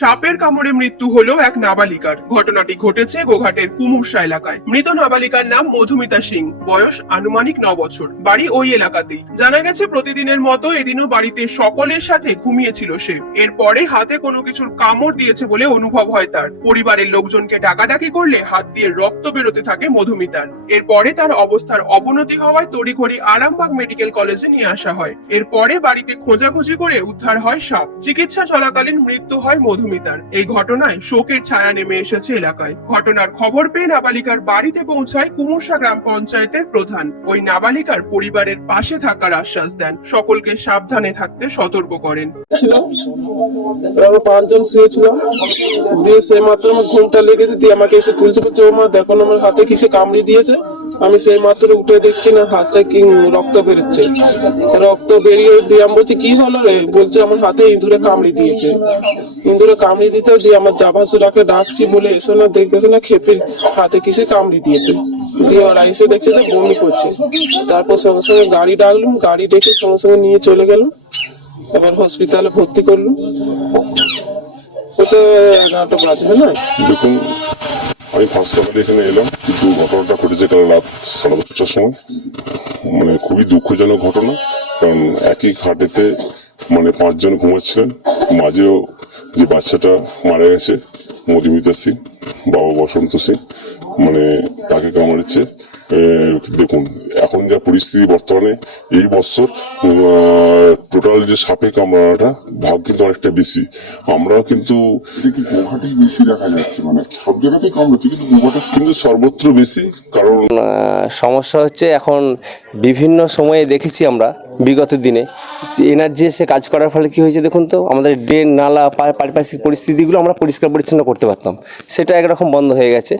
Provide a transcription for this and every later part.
সাপের কামড়ে মৃত্যু হলো এক নাবালিকার। ঘটনাটি ঘটেছে গোঘাটের কুমুরসা এলাকায়। মৃত নাবালিকার নাম মধুমিতা সিং, বয়স আনুমানিক 9 বছর, বাড়ি ওই এলাকাতেই। জানা গেছে প্রতিদিনের মতো এদিনও বাড়িতে সকলের সাথে ঘুমিয়েছিল সে। এরপরে হাতে কোনো কিছুর কামড় দিয়েছে বলে অনুভব হয় তার। পরিবারের লোকজনকে ডাকাডাকি করলে হাত দিয়ে রক্ত বেরোতে থাকে মধুমিতার। এরপরে তার অবস্থার অবনতি হওয়ায় তড়িঘড়ি আরামবাগ মেডিকেল কলেজে নিয়ে আসা হয়। এরপরে বাড়িতে খোঁজাখুঁজি করে উদ্ধার হয় সাপ। চিকিৎসা চলাকালীন মৃত্যু হয় মধুমিতার। এই ঘটনায় শোকের ছায়া নেমে এসেছে এলাকায়। ঘটনার খবর পেয়ে নাবালিকার বাড়িতে পৌঁছায় কুমুরসা গ্রাম পঞ্চায়েতের প্রধান। ওই নাবালিকার পরিবারের পাশে থাকার আশ্বাস দেন, সকলকে সাবধানে থাকতে সতর্ক করেন। আমরা 5 জন শুয়েছিলাম, দিয়ে সেই মাত্র আমার ঘুমটা লেগেছে, দিয়ে আমাকে এসে তুলছে, বলছে ও মা দেখো না আমার হাতে কিসে কামড়ি দিয়েছে। আমি সেই মাত্র উঠে দেখছি না হাতটা কি রক্ত বেরোচ্ছে। রক্ত বেরিয়ে দিয়ে আমি বলছি কি হলো রে, বলছে আমার হাতে ইঁদুরে কামড়ি দিয়েছে। ইঁদুরে কামড়ি দিতে দিয়ে আমার জাভাসুরাকে ডাকছি, বলে এসো না দেখবে না খেপে হাতে কিসে কামড়ি দিয়েছে। দিয়ে ওরা এসে দেখছে যে বমি করছে। তারপর সঙ্গে সঙ্গে গাড়ি ডাকলাম, গাড়ি ডেকে সঙ্গে সঙ্গে নিয়ে চলে গেলাম, এবার হসপিটালে ভর্তি করলাম। ওটা 11টা বাজবে না। দেখুন, আমি ফার্স্ট সকালে এখানে এলাম, কিন্তু ঘটনাটা ঘটেছে কাল রাত 10:30টার সময়। মানে খুবই দুঃখজনক ঘটনা, কারণ একই খাটেতে 5 জন ঘুমাচ্ছিলেন। মাঝেও যে বাচ্চাটা মারা গেছে মধুমিতা সিং, বাবা বসন্ত সিং, তাকে কামড়েছে। দেখুন এখন যা পরিস্থিতি বর্তমানে, এই বছর টোটাল যে সাপে কামড়াটা ভাগ কিন্তু অনেকটা বেশি। আমরাও কিন্তু গোঘাটেই বেশি দেখা যাচ্ছে, সব জায়গাতেই কামড়াচ্ছে, কিন্তু গোঘাটে কিন্তু সর্বত্র বেশি। কারণ সমস্যা হচ্ছে এখন বিভিন্ন সময়ে দেখেছি আমরা বিগত দিনে এনার্জি এসে কাজ করার ফলে কি হয়েছে দেখুন তো, আমাদের ড্রেন নালা পারিপার্শ্বিক পরিস্থিতিগুলো আমরা পরিষ্কার পরিচ্ছন্ন করতে পারতাম, সেটা একরকম বন্ধ হয়ে গেছে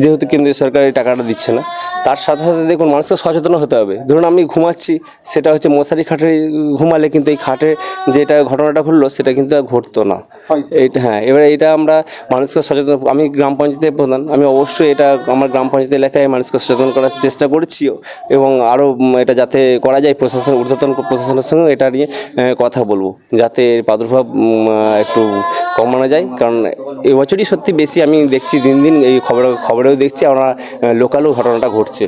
যেহেতু কেন্দ্রীয় সরকার এই টাকাটা দিচ্ছে না। তার সাথে সাথে দেখুন মানুষকে সচেতন হতে হবে। ধরুন আমি ঘুমাচ্ছি, সেটা হচ্ছে মশারি খাটে ঘুমালে কিন্তু এই খাটে যেটা ঘটনাটা ঘটলো সেটা কিন্তু আর ঘটতো না। এইটা এবারে এটা আমরা মানুষকে সচেতন, আমি গ্রাম পঞ্চায়েতের প্রধান, আমি অবশ্যই এটা আমার গ্রাম পঞ্চায়েত এলাকায় মানুষকে সচেতন করার চেষ্টা করছিও, এবং আরও এটা যাতে করা যায় ঊর্ধ্বতন প্রশাসনের সঙ্গে এটা নিয়ে কথা বলবো, যাতে এর প্রাদুর্ভাব একটু কমানো যায়। কারণ এবছরই সত্যি বেশি আমি দেখছি, দিন দিন এই খবরেও দেখছি, আমরা লোকালও ঘটনাটা ঘটছে।